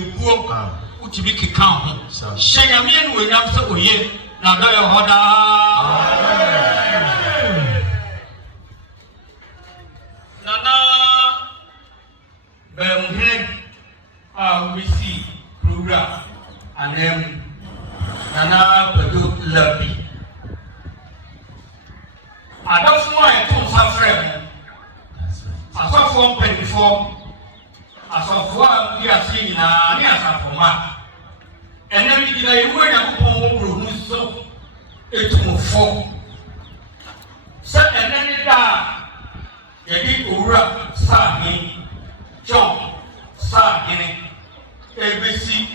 buo utimi keka ho hyɛnyame no wonyam sɛ oye na dɔ yɛ hɔ daa nana bɛmhene a wobɛsi program anam nana bado labi adɔfo a yɛto nsa frɛ mo asɔfoɔ mpanimfoɔ asɔfoɔ a bi ase nyinaa ne asafoma ɛnna bi gyina yɛwu Onyankopɔn wɔ buronu so etumfo sɛ ɛnna ne da a yɛde owura Saahene John Saahene ebesi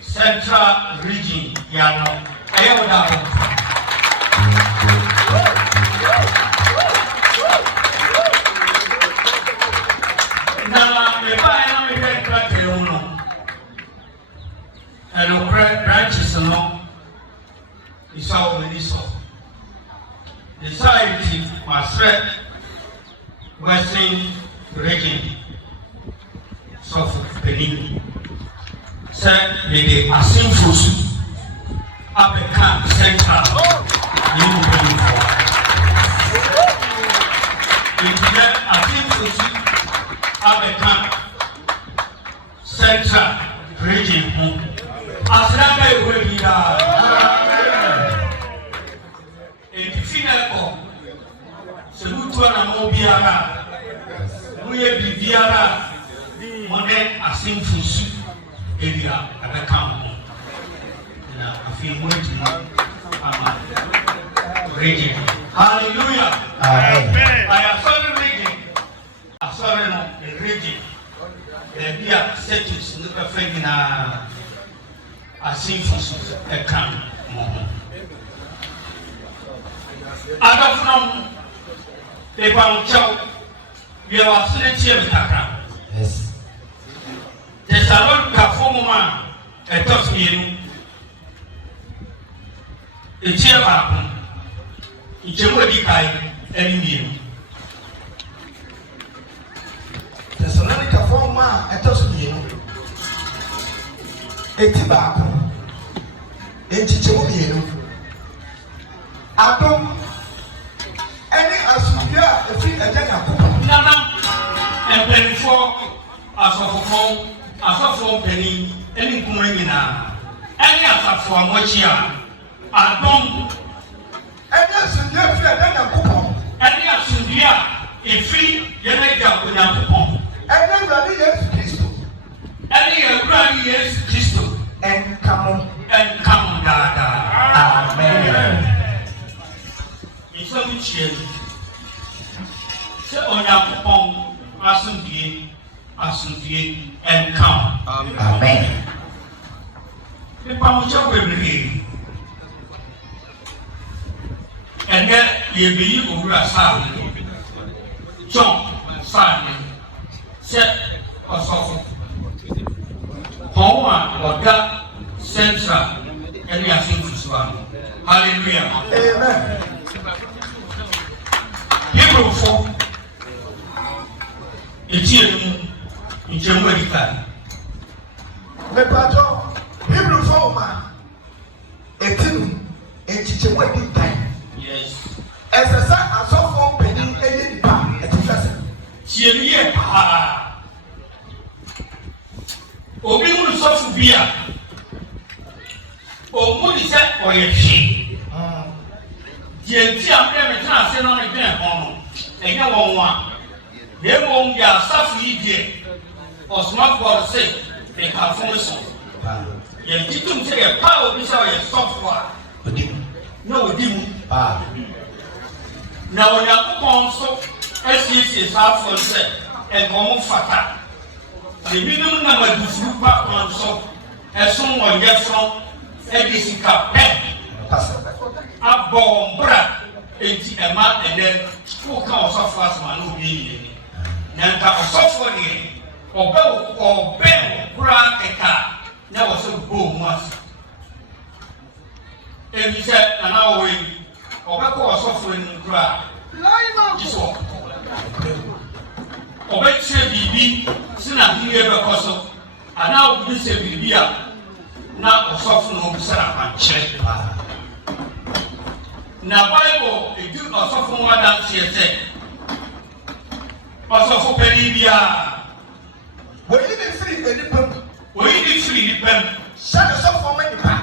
Central Region yano ɛyɛ wo da hɔ na meba na mehwɛ krataa mu no ɛnokorɛ branches no isa wɔ m'ani so decided masrɛ Western Region sɔfo panin sɛ mede asemfo so abɛka Central ne mu mpanimfoɔ nti yɛ asemfo so abɛka Central Region ho asena ka yɛwɔ biara enti finɛkɔ sɛ wotua na mo biara moyɛ biribiara mode asemfo su ewia abɛka ho na afei mo atumi ama region hallelujah amen ayasɔre region asɔre no region baabi a status no bɛfa nyinaa asemfo so ɛka mo ho adɔfo no pepa nkyɛw yɛwɔ asene tie me kakra Tesalonikafo mu a ɛtɔ so mmienu ekyir baako nkyɛmu adi kae ɛne mmienu Tesalonikafo mu a ɛtɔ so mmienu eti baako nkyɛmu mmienu adom ɛne asomdwe a ɛfiri Agya Nyankopɔn nana mpanimfoɔ asɔfoɔ mpanin ɛne nkuma nyinaa ɛne asafoɔ a wɔakyi a adom ɛne asomdwe a ɛfiri Agya Nyankopɔn ɛne asomdwe a ɛfiri yɛn Agya Onyankopɔn ɛne Awurade Yesu Kristo ɛne Awurade Yesu Kristo ɛnka mo daadaa amen nsɛm kyerɛ sɛ Onyankopɔn asomdue ɛnka amen nipa mo kyɛ bebree ɛnɛ yɛbɛyi owura Saahene John Saahene sɛ ɔsɔfo wɔn a wɔda Central ɛne asemfo so a hallelujah amen Hebrewfo etie mu nkyɛmu adi kae mepatɔ Hebrewfo ma eti no nkyɛmu adi kae ɛsɛ sɛ asɔfo mpanin ɛyɛ nipa ɛti fɛ sɛ tie no yɛ paa obi mu sɔfo bi a ɔmu ne sɛ ɔyɛ hwee deɛ nti a mmerɛ metena ase na medwene ho no ɛnyɛ wɔn a na mmom deɛ asafo yi deɛ ɔsomafoɔ se mekafo no so yɛgye tom sɛ yɛpaa obi sɛ ɔyɛ sɔfo a na ɔdi mu na Onyankopɔn nso asiesie saafoɔ no sɛ ɛnkɔmo fata ebinom nam adufuru pa kwan so ɛsom wɔ yɛforo ɛde sika pɛ abɔ wɔn bra enti ɛma ɛnɛ woka ɔsɔfo asoma na obi yie na nka ɔsɔfo deɛ ɔbɛn koraa keka na wɔsɛ bɔ mu ase ebi sɛ nana wɔwɔ yi ɔbɛkɔ ɔsɔfo anim koraa gye sɛ ɔbɛkyerɛ biribi si na ahiyɛ bɛkɔ so anaa bi se bibia na osofo no obisara kwanche na Bible edu osofo no adanse ese osofo pelibia oyi ni free enipam sha the sofo ma nipa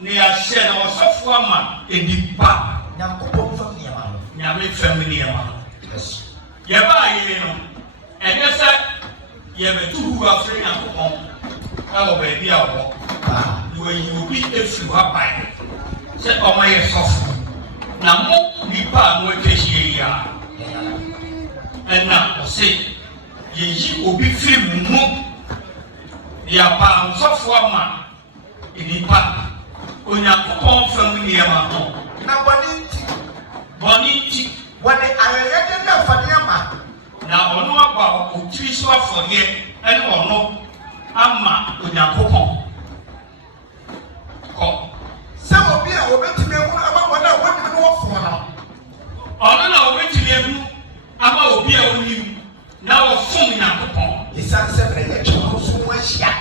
ni a share na osofo ama enipa Nyankopɔn fam niema no nyame fam niema yes ye ba ye no enye se ye betu hu afre Nyankopɔn awo ba bia wo you will be efiri wa bai se o ma ye sofo na mo nipa no ekehie ya ena o se ye yi obi firi mu ya pa sofo ama nipa Onyankopɔn fam niema no na boni ti wode ayɛyɛde na fade ama na ɔno aba otiri so afɔdeɛ ɛne ɔno ama Onyankopɔn kɔ sɛ obi a obetumi ehu ama wɔn a wɔnim no wɔfo no ɔno na obetumi ehu ama obi a onim na wɔfom Onyankopɔn esan sɛ bɛrɛ yɛ twɛn so wɔn ahyia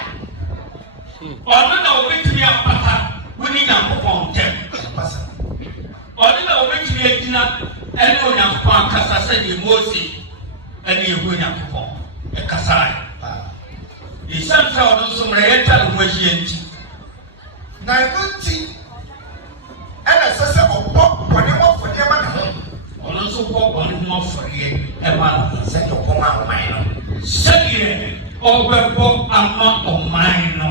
ɔno na obetumi apata wɔne Nyankopɔn ntɛm ɔno na obetumi agyina ɛne Onyankopɔn akasa sɛdeɛ Mose ɛne ehu Onyankopɔn ɛkasae esan sɛ ɔno nso mmerɛ yɛta ne ho ahyia nti na ɛno nti ɛna sɛ sɛ ɔbɔ bɔne wɔfo nneɛma ne ho ɔno nso bɔ bɔne ho afɔdeɛ ɛma no sɛdeɛ ɔbɔ ma ɔman no sɛdeɛ ɔbɛbɔ ama ɔman no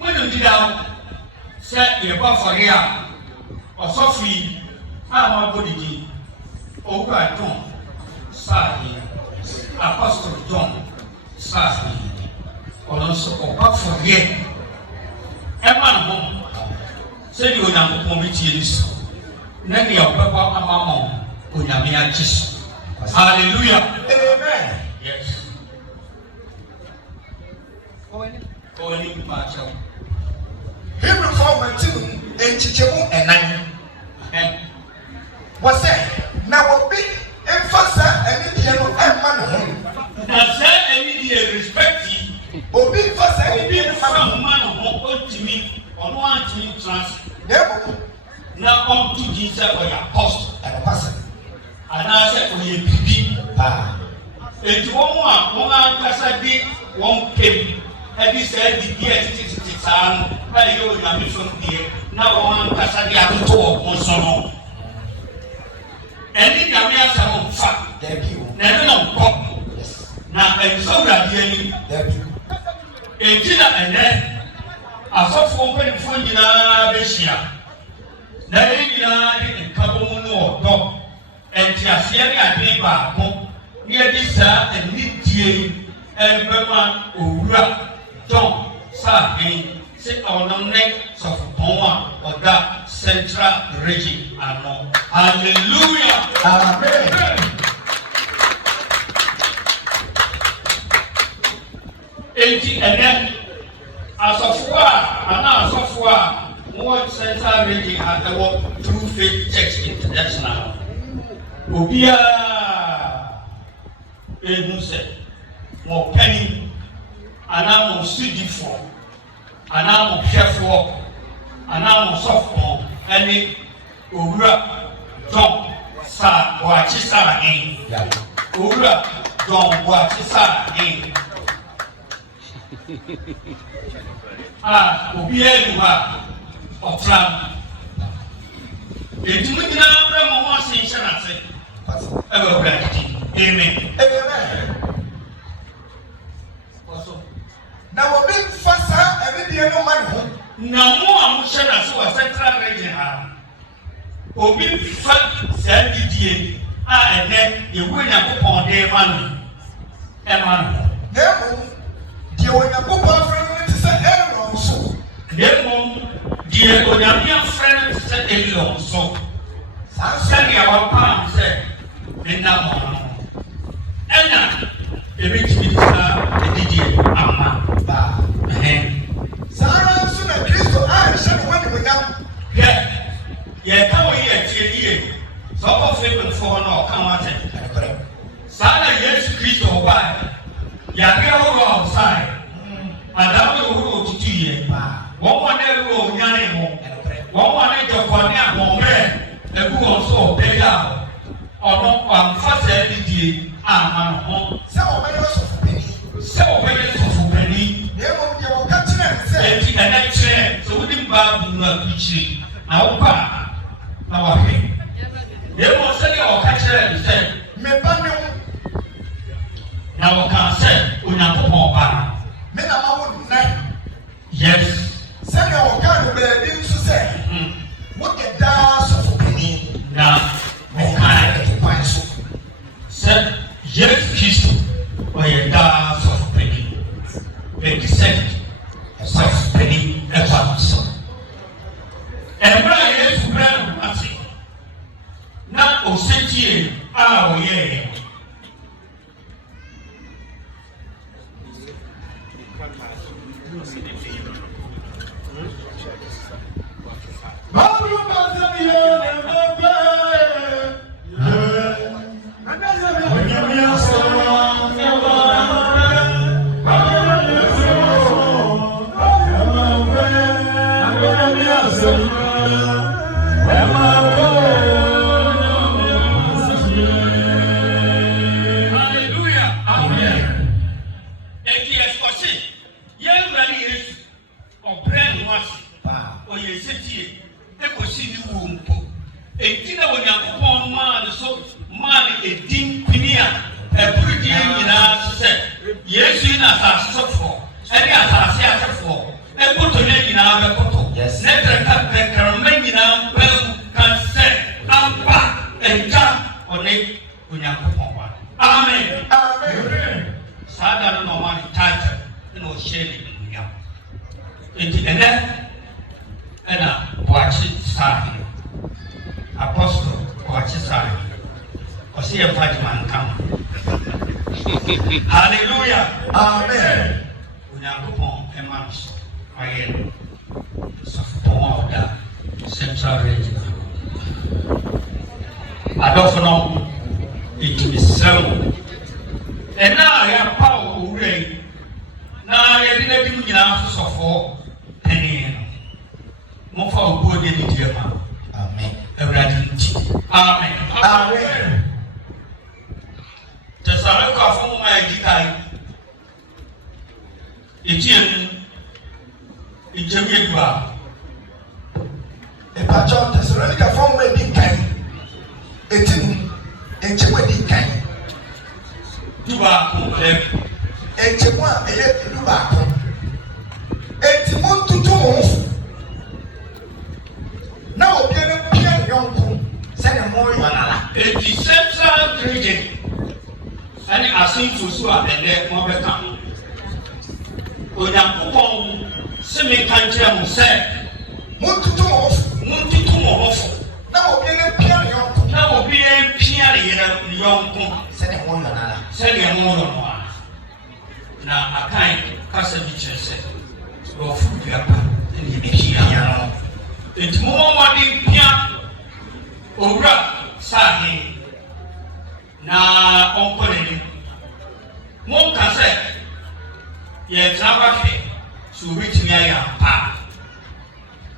wɔne di da sɛ yɛbɔ afɔre a ɔsɔfo yi a wabɔ ne din owura John Saahi Apostle John Saahi ɔno nso ɔbɔ afɔre ɛma no ho sɛdeɛ Onyankopɔn bi tie ne so na deɛ ɔbɛbɔ ama mo Onyame agye so hallelujah amen yes ɔwɔni maakyɛw Hebrew 4:19 enchichemu ɛnan wɔsɛ na obi mfa saa anidie no ɛmma ne ho na sɛ anidie respect yi obi mfa saa obi anidie no mfa ɛmma ne ho ma ne ho ɔntumi ɔno antumi trans na emu na ɔnto gyi sɛ ɔyɛ apostle ɛnopasɛ anaasɛ ɔyɛ bibi enti wɔn a ankasa de wɔn pɛm ɛde sɛ didi ɛtete saa no ɛyɛ Onyame fam deɛ na wɔn ankasa de atoto wɔn so no ɛne Nyame asɛm mfa na ɛne no nkɔ na ɛnso Awurade ani enti na ɛnɛ asɔfoɔ mpanimfoɔ nyinaa bɛhyia na yɛn nyinaa de nkabɔ mu no ɔdɔ ɛntiaseɛ ne adwene baako ne yɛde saa anidie ɛbɛma owura John Saahi sɛ ɔno ne sɔfopɔn a ɔda Central Region ano hallelujah amen enti ɛnɛ asɔfoɔ a wɔwɔ Central Region a ɛwɔ True Faith Church International obiara ehu sɛ wɔn panyin anaa wɔn sidifoɔ anaa wɔn hwɛfoɔ anaa wɔn sɔfoɔ ɛne owura John Saahi owura John Saahi a obiara enu a ɔtram edum nyinaa bɛ mo ho ase nhyɛ n'ase ɛbɛ owura didi amen. na obi mfa saa anidie no ma ne ho na mo a mo hyɛ n'ase wɔ Central Region ha obi mfa saa didie a ɛnɛ ewu Nyankopɔn de ma no ɛma no na emu deɛ Onyankopɔn afrɛ no te sɛ Aaron so na emu deɛ Onyame afrɛ no te sɛ Elion so saa sɛdeɛ wapam sɛ ne nam ɔno ho ɛna ebitumi saa adidie ama saa ara nso na Kristo a ɛhyɛ ne ho animuonyam yɛka wɔ yi akyire yie sɛ ɔkɔ Filipifoɔ hɔ na ɔka ho atɛ saa na Yesu Kristo ɔbae yɛadeɛ horoɔ a ɔsae adamde ye wo mo na wo nyane mo wo mo na joko ne ahomre egu wo so be ya ono amfasa ni die ama no se o be so fupeni se o be so fupeni e mo de wo ka kire se enti ana kire so wodi mba bu na kichi na wo pa na wa he e mo se ni o ka kire se me ba ne na wo ka se onyankopon ba me na ma wo na yes se ne o ka no be bi nso se wo de da so fupeni na o ka e pa so se yes Kristo o ye da so fupeni e set so fupeni e pa so ebra Yesu bra ati na o setie a o ye Hallelujah. Amen. Unyankopon emanso aye so for order central region adofo no it is so and now ya power ure na ya dina di nyina so for eni mo fa obo de ni die ma amen everybody amen amen tesara ko afo ma ejikai ejien ejemi edua e pa John tesara ka fo ma di kai etin enchewa di kai duba ko le enchewa eye duba ko eti mo tutu mo na obi na pia yonko se ne mo yo nala eti central region ani asinfo so a ene mo beka onyankopon se me kanche mo se mo tutu mo na obi na pia yonko na obi en pia le yonko se ne mo yo nala se ne mo yo no na akan kasa bi chere se ro fu bia pa ni bi pia no enti mo mo di pia owura sahi na onkole mo ka se ye traba ke so witimi aya pa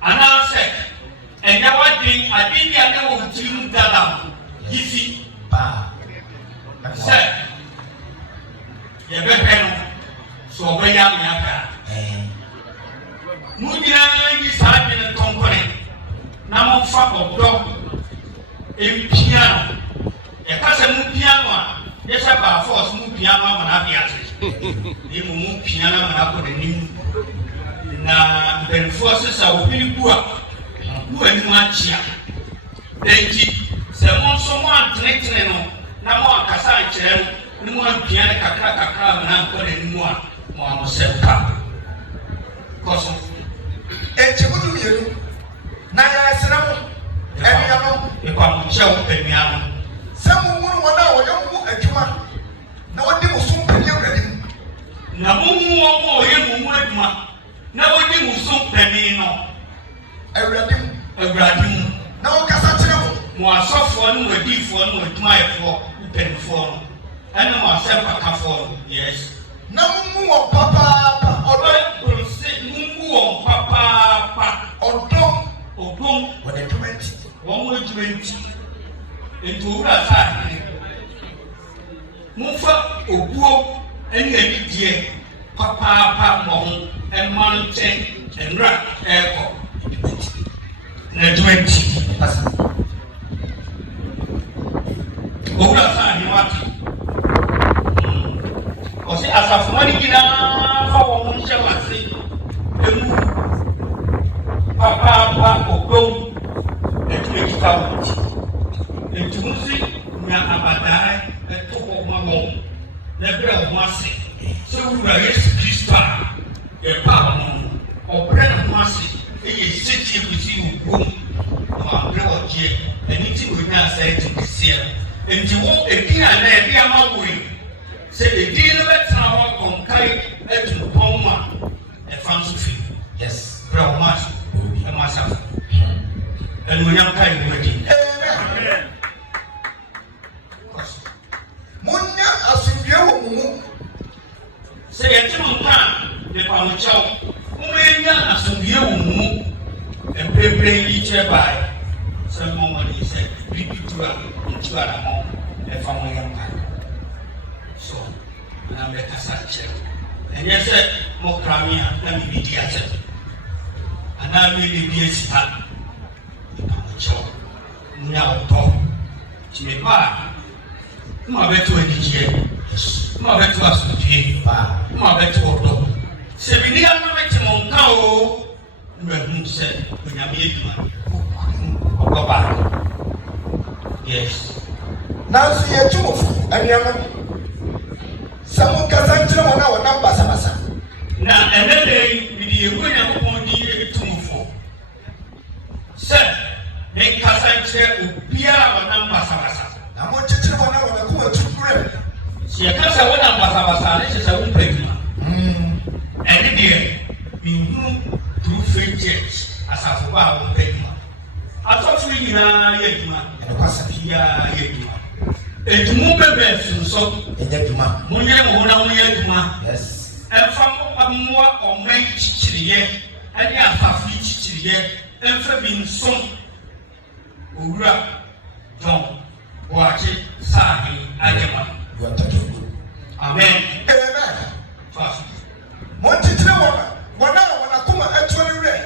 ana se enya wadi adini ade wo timu dada yifi pa se ye be penu so be ya mi aka mu dira yi sa bi ne tonkore na mo fa odo empiano e ka se mu piano a ye sa ba force mu piano ma na bia se ni mu piano ma na ko de nim na ben force sa obi bu a bu ani ma chia enti se mo so mo antene no na mo akasa kire no ni mo piano kakra ma na ko de nim a mo amo se pa koso enti mo du yenu na ya sera mo enia no e kwa mo che wo enia no se mo wonu wona wo yo mu adwuma na wodi mo so mpani awradi na mo mu wo mo ye mo mu adwuma na wodi mo so mpani no awradi mu na wo kasa kire mo asofo no wadifo no adwumayefo mpanifo no ana mo asempakafo no yes na mo mu wo papa odo mu wo Obon, when the 20. 120. Into Rasa. Mufa, Obuo, and the dear Papa, Mom, and Mountain, and Rat, Airport. And 20. Rasa, you want. Because as a money, how one shall I say, Papa, Obon, and 20,000. And to Musi, Abadai, and Toko Mamon, Nebel Massey. So we were Christ, a power or Brennan Massey, a city with you, boom, or Georgia, and eating with us to be here. And you walk a dear and a dear Maui. Say a dear tower on Kai to Poma, a fancy. Yes, Brown Mass, and myself. And we are kind of ready. Munya asumbiye say a timon the Pamuchow, Munya asumbiye and pray each by some moment he said, "Be to a home, a family empire." So, I'm the Cassach. And yes, Mokramia, let me be the asset. And I will be a star. The Pamuchow, now talk to me. Ma betu edije ma betu asudie ma betu odo se bini anu meti monka o me se onyame eduma ogoba yes na so ye tumofo aniam samo kasantre wona wona basa na enede bidi ewonya ko di etumofo se ne kasantre obia wona basa I'm going to tell you what I'm going to pray. She can't say what I'm about. This is a woman. And dear, you through faith church as a wow payment. I thought we are yet, and was a year. And to move the best, so yes. And from more or make chili, and you have chili, and for being so. John. Watch it, Sahi, Ajama. You are talking good. Amen. Amen. Fast. Monty Trevor, when I come actually read.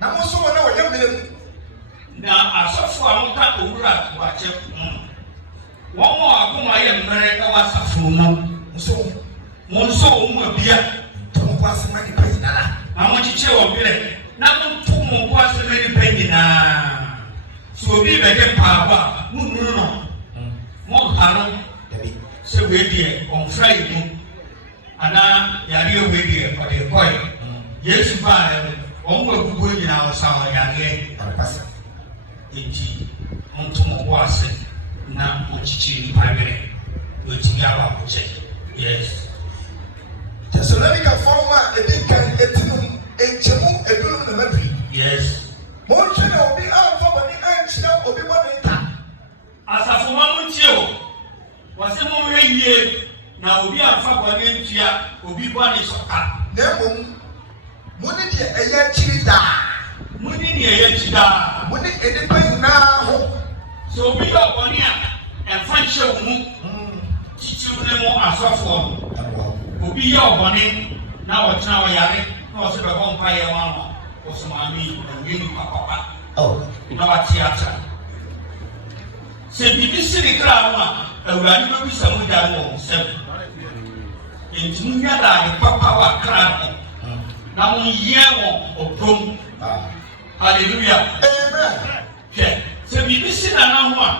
Now, also when I was young men. Now, I saw for a month to watch it. One more, I come I am America was a full so, Monso, Mobia, don't pass money penny. I want you to show a bit. Now, 2 more pass the very penny now. So be better power, no, more harm, so we dear on Friday, and now Yario Wedia for the boy. Yes, by one will be going in our summer, Yaria, and pass it. Montomo was it now, Mochi primary, which Yaba would say, yes. Thessalonica former a big can get a chemo, a good in the country. Yes. More children will be out for the ends now, or be one as a former Muntio was a more year now, we are for India, will be one is a Never money a year chida, money a year chida, money anything now. So we are one year and find show teach you more as a form. Will be your money now, it's now a yard, no, so the vampire one. Was my me and you, Papa. Oh, no, a theatre. Say, be the crown, and we are some down 7. Into Yada, Papa, crown. Now, year or boom. Hallelujah. Amen. Okay, so be missing another one.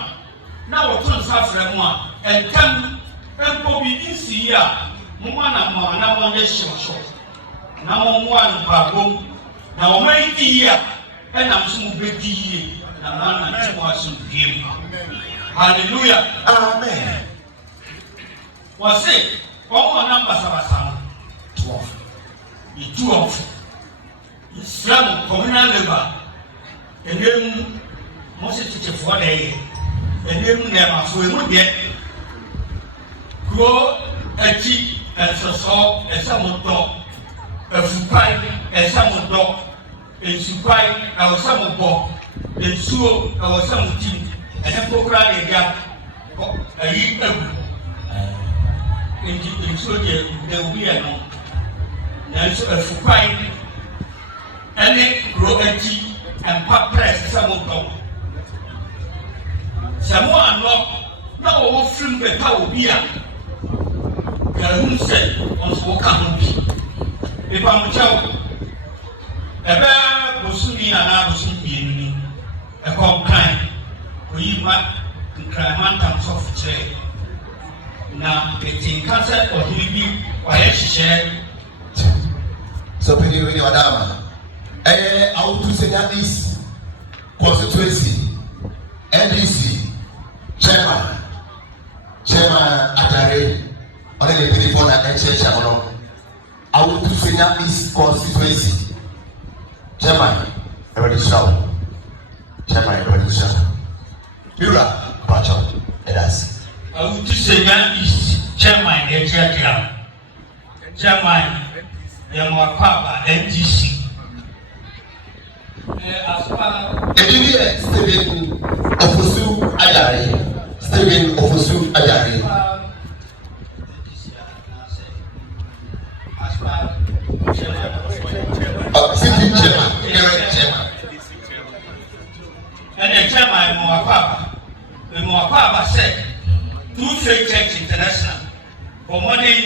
Now, what turns out from one and come and probably in see ya. Mumana, now one is short. Now, one baboon. Now, my dear, and I'm so big here. Now, I'm watching him. Hallelujah. Amen. Was it? One number of 12. You 12. Islam, communal labor. And then, most teacher for a day. And then, never for a yet. Grow a cheek and so, and some dog. A food pipe and some dog. nsukwai ɛwɔ sɛ mo bɔ nsuo ɛwɔ sɛ mo tim ɛne pokura de gya ɛyi egu nti nsuo deɛ ɛwu yɛ no nanso afukwai ɛne kuro akyi mpa press sɛ mo dɔm sɛ mo anɔ na wɔwɔ firim bɛka obi a yɛahum sɛ ɔnso wɔka ho bi nipa mo kyɛw ɛbɛɛ bosomi anaa bosomi mmienu ni ɛkɔ nkran oyi ma nkranman tam sɔfo kyerɛ na ɛti nka sɛ ɔhene bi wayɛ hyehyɛ so pɛni wini ɔdaama ɛyɛ awutu senya east constituency ndc chairman adare ɔne ne mpanyinfoɔ na ɛkyerɛkyerɛ ɔno awutu senya east constituency chairman ɛwɛde hyira wo chairman ɛwɛde hyira wura abakyɛw ɛda ase awutu senya east chairman ɛkyerɛkyerɛ chairman yɛmɔkɔaba ndc ebi bi yɛ Stephen Ofosu Ajare city chairman ɛnɛ chairman yɛmɔkɔaba sɛ True Faith Church International ɔmɔden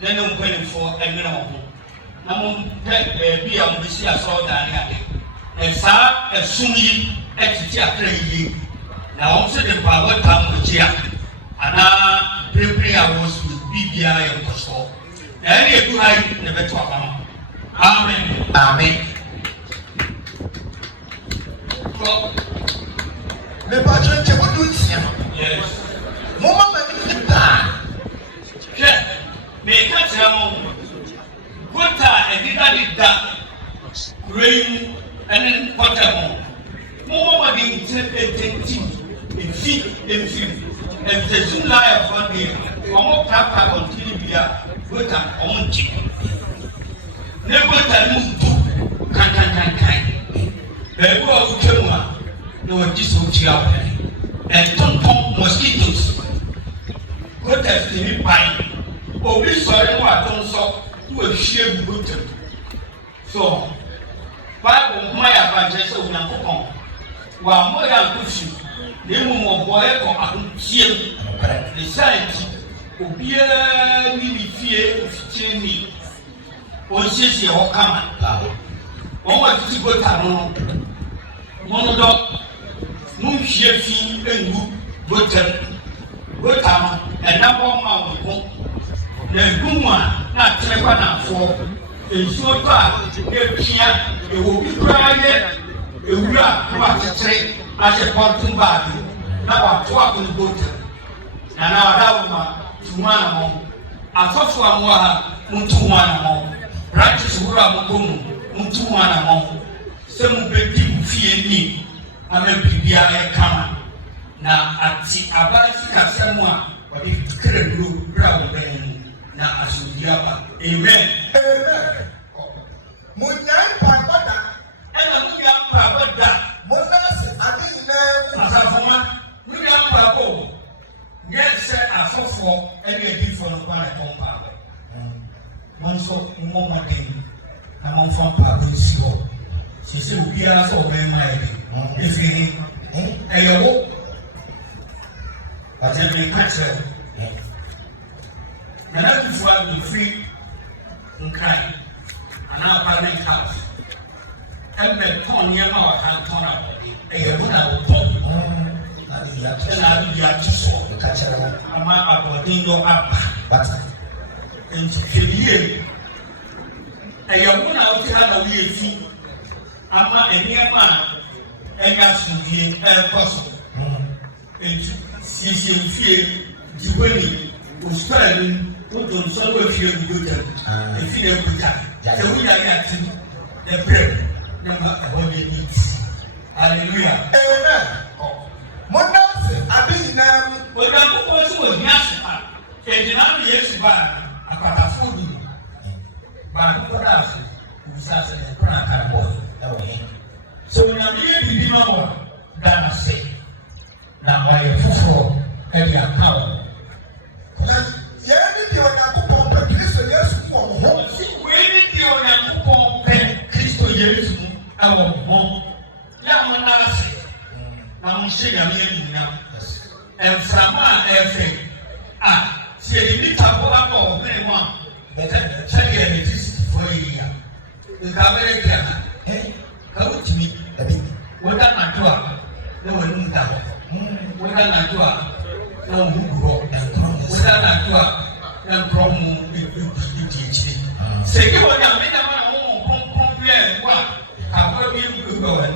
ne ne mpanimfoɔ ɛnwene wɔn ho na mo mpɛ baabi a mo bɛsi asɔɔdan ne ade saa ɛsum yi ɛtete Accra yie na wɔn nso de mpaabɔ tam akyi a anaa pirepire a wɔn so biribiara yɛ nkɔsoɔ na ɛne edu ha yi na ɛbɛto aba no amen. mepatro nkyɛn mo do nsia mo ma ma ni daa hwɛ meka kyerɛ mo gota a ɛdeda de da kuro yi mu ɛne nkɔtɛ mo mo ma de nti efi ɛfisɛsum laayɛfoɔ deɛ wɔn prapra kɔntini bi a gota wɔn nkyi ne gota no mu du kankankankan baabi a wɔtwa mu a na wɔgye sɛ wɔtua wɔn ɛntonton mosquitoes gota sini pan obi sɔre mu ato nsɔ na wɔahwie gu gota mu so Bible nkuma yɛ abankyerɛ sɛ Onyankopɔn wɔammɔ yɛ ankɔfi na emu wɔbɔ yɛ kɔ ahotie mu ne saa nti obiara ni ne fie mfikyire ni ɔnsiesie hɔ kama wɔn a titi gota no wɔn dɔ nhwie fi ngu gota mu gota no ɛnam hɔ ma wɔn ko na egu mu a na atene kwa n'afoɔ nsuo tɔ a epia ewo bi koraa yɛ ewura na wakyekyere ahyɛ pɔntum baagi na wato akono gota na ɔda wɔn a tumu anamɔ asɔfo a mo ha mo ntumu anamɔ branches wura a mo kɔ mu ntumu anamɔ sɛ mo bɛ di mo fie ni ama biribiara yɛ kama na ati abaa sikasɛm a wɔde kere duro bere a wɔbɛn mu na asomdwe aba amen. Munyan pabada ɛna munyan pabada monase ade nyinaa asafoma munyan pabo nyɛ sɛ asɔfoɔ ɛne adiifoɔ no kwan na ɛtɔn paabo wɔn nso mmɔ mmɔden na wɔmfa paabo nsi hɔ sisi obiara sɛ ɔbɛn ma yɛ de efiri ɛyɛ wo ɔtɛ bi ka kyerɛ na n'adiifoɔ a efiri nkran anaa parliament house ɛmɛ tɔn nneɛma wɔ ha tɔn na ɛyɛ wɔn a wɔtɔn ɛna adi ati soɔ ama abɔden dɔ aba nti hwɛmie ɛyɛ wɔn a wɔte ha na wɔyɛ fi ama nneɛma a ɛnyɛ asomdue ɛrekɔ so nti siesie fie diwani osipɛɛni wotɔ nsɔn wɔ fie gota efi na gota sɛ wonya yɛ ati ɛbrɛ na ma ɛhɔ yɛ ni ti hallelujah amen monase ade nyinaa Onyankopɔn sɛ wɔ hia so a ɛgyina no Yesu baa akwatafoɔ bi baako kɔda ase wusa sɛ ɛkora akara bɔ So when I'm here, you know, that say, now why a fool and your power. Our home, Yamanasi, Namushiga, and Frama, everything. See the little of anyone, but I exist for a year. The cabaret can, come to me, what I do, no one knew that. What I do, no who grow, what I do, no problem, you teach me. Say, you want to make a man who I'm going to go and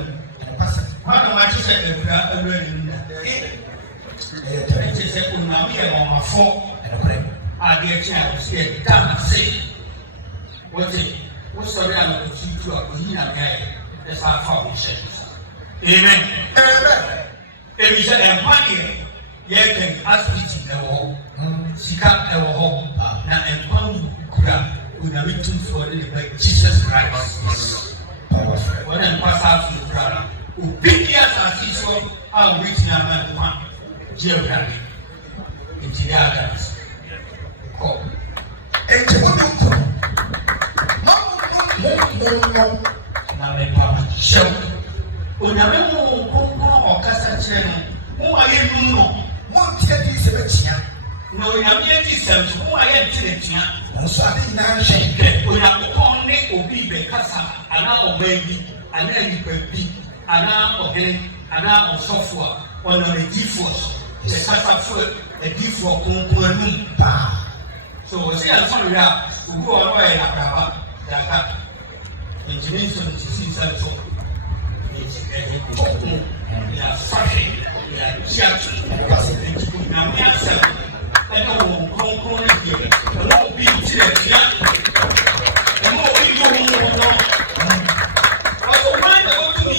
one of my children are learning that. It is a good number on my phone. I get chance to get down and say, what's the reality of you are here? That's our foundation. Amen. If you say, I'm money, you can ask me to the wall, seek out the home, now and one with a meeting for Jesus Christ. When I pass out to the brother, who big years as he saw how rich a man one, geography, into the others. Call. And now they come show. When I remember or Cassandra, who I am no, one tell you seven. No, I'm yet is who I am telling. So I didn't know shake. When I put on Nick or be Cassa, and now baby, and then you can be, and now okay, and now software, on a default, the Cassa foot, a default component. So, see, I'm sorry, who go away at that. It means to see something. It's a total, they are suffering, they are judging, now we are seven. I know component here, the more being here, the more we go. Also, when I go to me,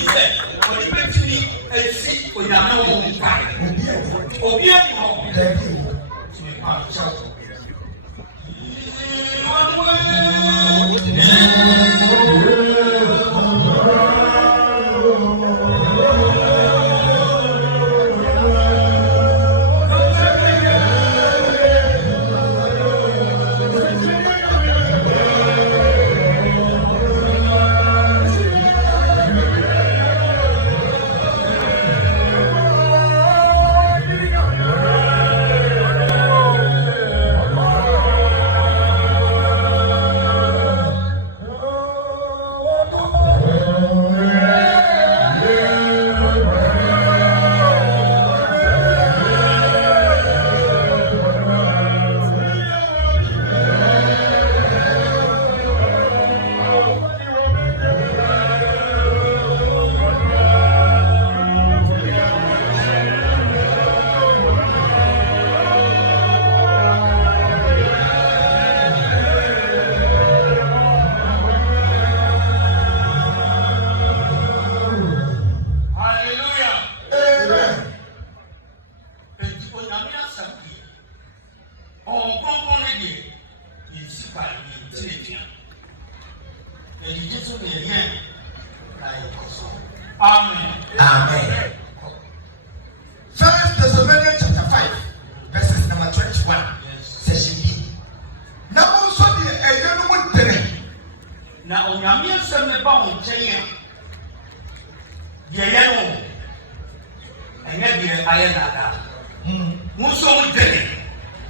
when you went to me and see, when I know what is back, or here you are, to me, my child. Amen. Amen. First Thessalonians chapter 5, verses number 21. Section B. Now also the Ayano Winter. Now, Yamia sent me bound China. The Ayano. And yet the Ayana. Muso Winter.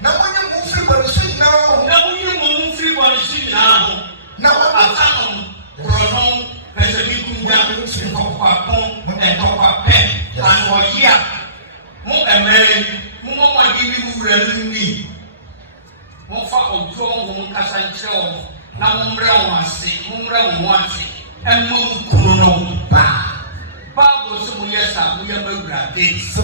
Now when you move free by the street now. Now when you move free by the street now. Now I found there's a big in Papa and Papa Pen and or here. More American, more my give you me. More far on John Woman Cassan Show. Now Mumbra one say, and move Kuno. Bible some yes, we are Bugra. So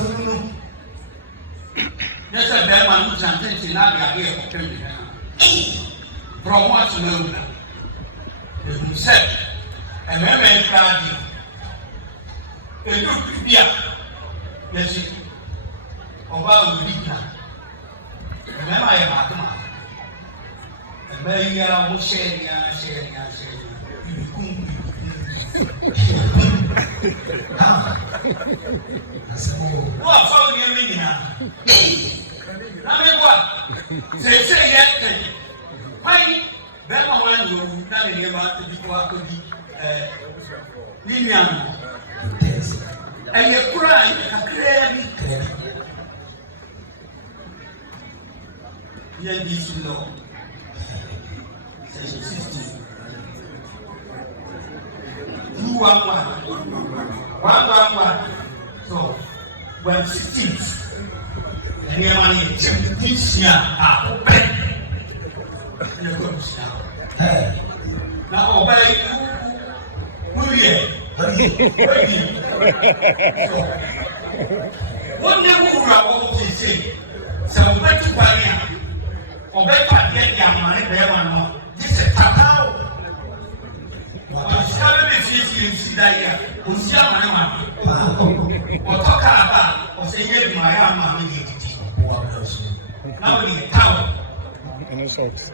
there's a bad man who's intending not here for Pemmy. Bro wants to know that. He said, and then I cried. A good beer. Yes, about the week now. And then I have come out. And then I will share, you Who are found you in here? Say, why? Then when you not in about to be to be Lilian. And you cry, yeah, this you know. Section 60. 111. So, when 16th, and your money this year are open. Now, obey one day we will all say, some better barrier, or better get your money there or not. This is a tao. See that here, who see my money, or talk about, or say, yeah, my money. Now we town. Any socks?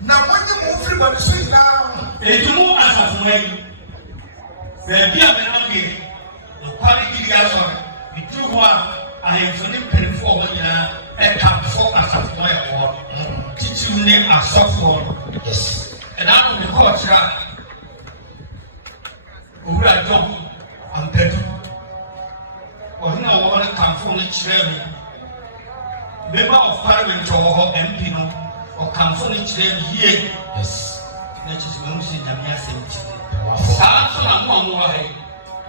Now, when you move through the street now, if you move as a way, there be a bit of quality answer. Between one, I am for the penny forward and come for as a way or teach you name as software. Yes. And I'm the culture who I don't, I'm better. Or no one come from the children. Member of Parliament or MP or come from the children here. Yes. That is when we see the message.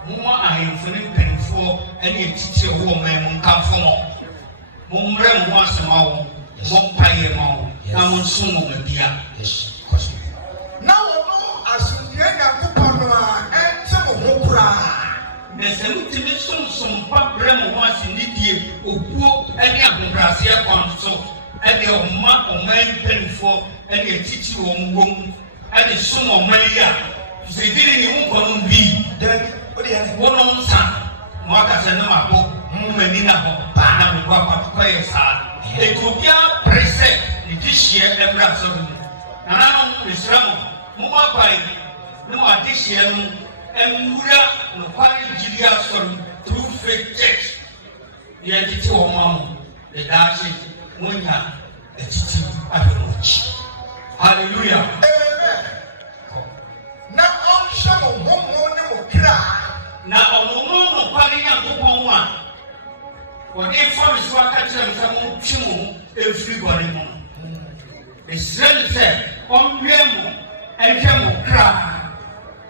More I am feeling painful any teacher who may come from. Mumbrem once a mile, one pie mile, now on soon will be a Yes. now as you end up to Panoa and some of Hopra. There's a motivation, some program once in India, or poor any of Brazil council, and the man or man painful, and a teacher on womb, and the son of Maria. They didn't even be then one on son. Marcus and Marco, Mumenina, Pana, Papa, Players are. They could be a preset this year every afternoon. And I don't miss Ramon, Muma by no this year, and Muda, no party Julia from through faith church. The entity of Mom, the Dashi, Winter, the Titi, Adoch. Hallelujah. Now, on some of home cry. Now, no party and one. What they force what I tell some chimo, everybody. The son said, on Remo and Camo cry.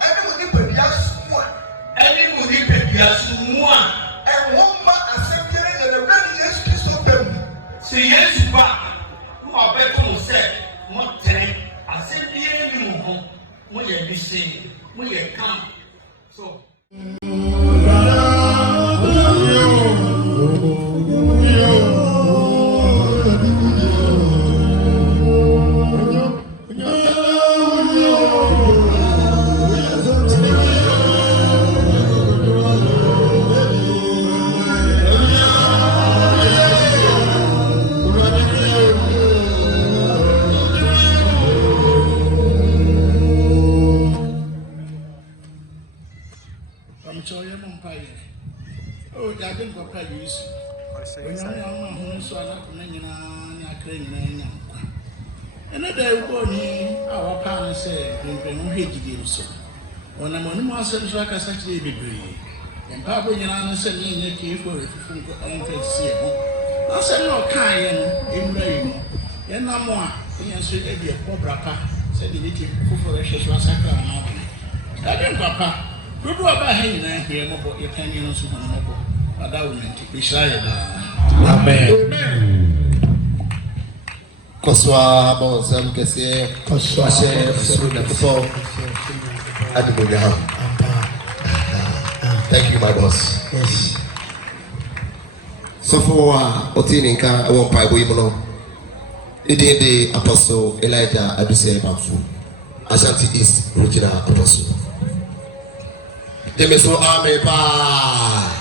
Everybody put us one. Everybody put us one. And one man accepted that the very yes is open. See, yes, back. Who are better said, what ten, I said, you know, when you see, when you come. So. Oh, I think Papa used. And then they will be our parents say, when we hate so. When I'm on more sense like a such a baby. And Papa, you know, said, you need for it to see. I said, no, kind in rain. And no more. He answered, a poor brapa, said the little corporation was a car. I didn't, Papa. You do about hanging here, but you can't use some mobile. But that would be shy. Amen. Koswa bon sam kese koswa she sura ko Thank you, my boss. Yes. So for Otininka, I won't pay Wimono. It did the Apostle Elijah Abuse Bafu, Ashanti East Regional Apostle. Demeso Amepa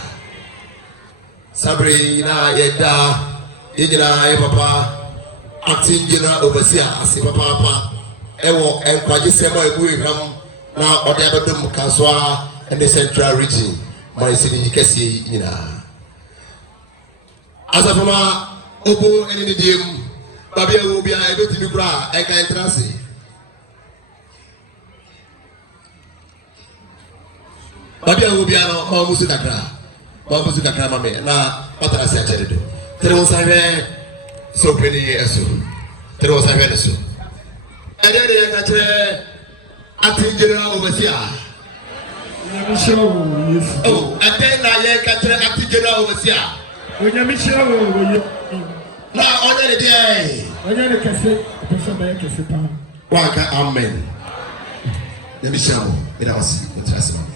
Sabrina Yeda Yedina Papa Acting General Overseer Asi Papa Ewo and Quadisema Eburam now Odabadum Kaswa and the Central Region. My city Kesi Ina Asafama Obo and the Dim Babia will be able to be bra and can transit. Babia will be an Mamusuka Mame, na Patrasa Cheredo. There was a so pretty as soon. There was a very soon. And then they got acting general overseer. Oh, and then I got acting general overseer. When you miss now, on the day. Waka, amen. Let me show you. It was interesting.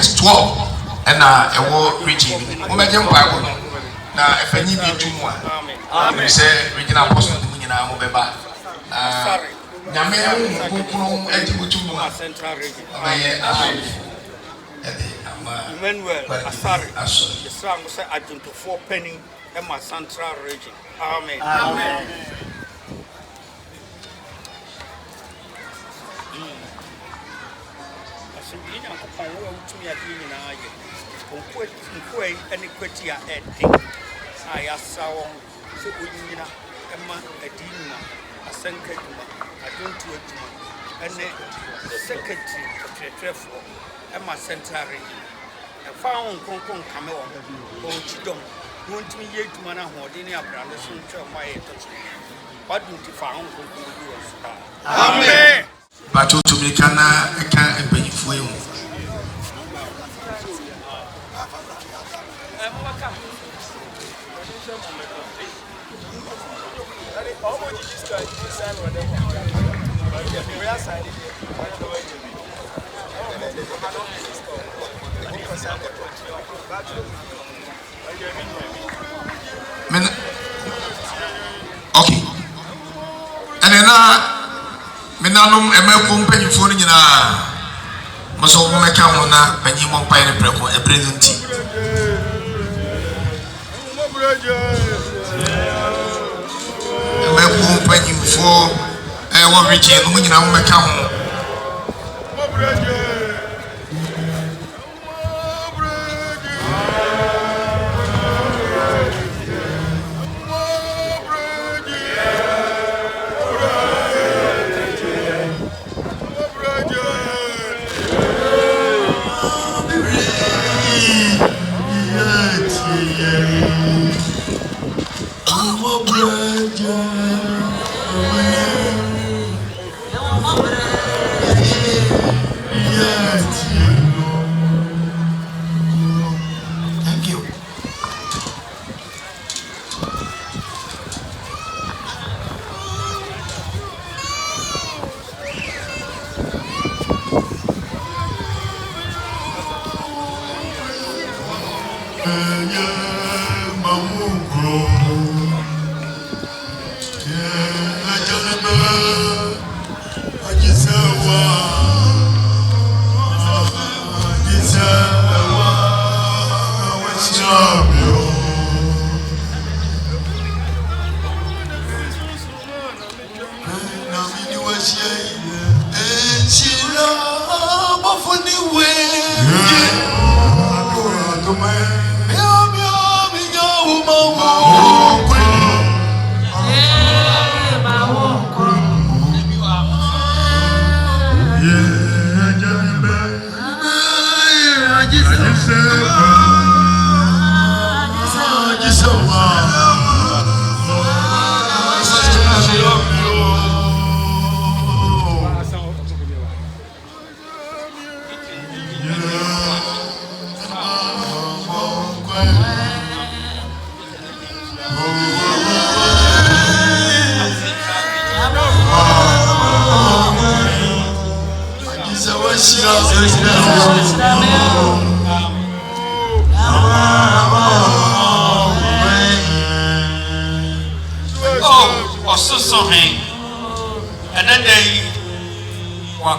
workers 12 and a region. Women Bible now if any be too much. We say regional apostle Munina Mobeba. Yame Ejibutu Central region. Emmanuel Asari. The song was at 24 penny in my Central region. Amen. Amen. To me at the any quetia I saw so Udina, Emma, a Dina, a Sankatuma, I don't do it, and the secretary of the trefoil, Emma Centari, a found Concon Camel, or Chidom, want me yet to manner who didn't brand the center of my touch. What do you found Concon? Amen. But to me, I can't pay for you. Okay. And then Menanum Emekum penny phone in a Maso Macamona, Penny Pine Preco, a brilliant tea. Emekum penny for a region, when I'm Macam. Oh, or so, and then they were